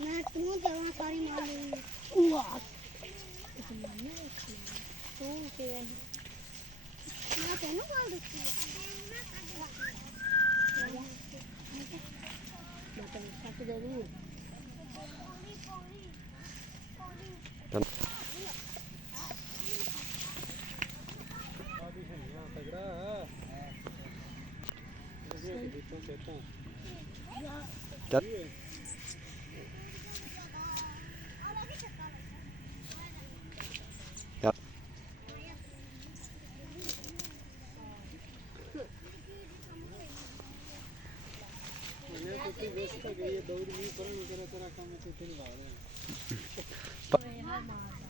मैं तू जवा सारी मार लूंगी तू के मैं तेनू बोल दूंगी मैं तेनू सच दे दूंगी तगड़ा है ਚੱਲ ਚੱਲ ये तो तू बेच का गई दौड़ भी पर तेरा काम तो नहीं आ रहा है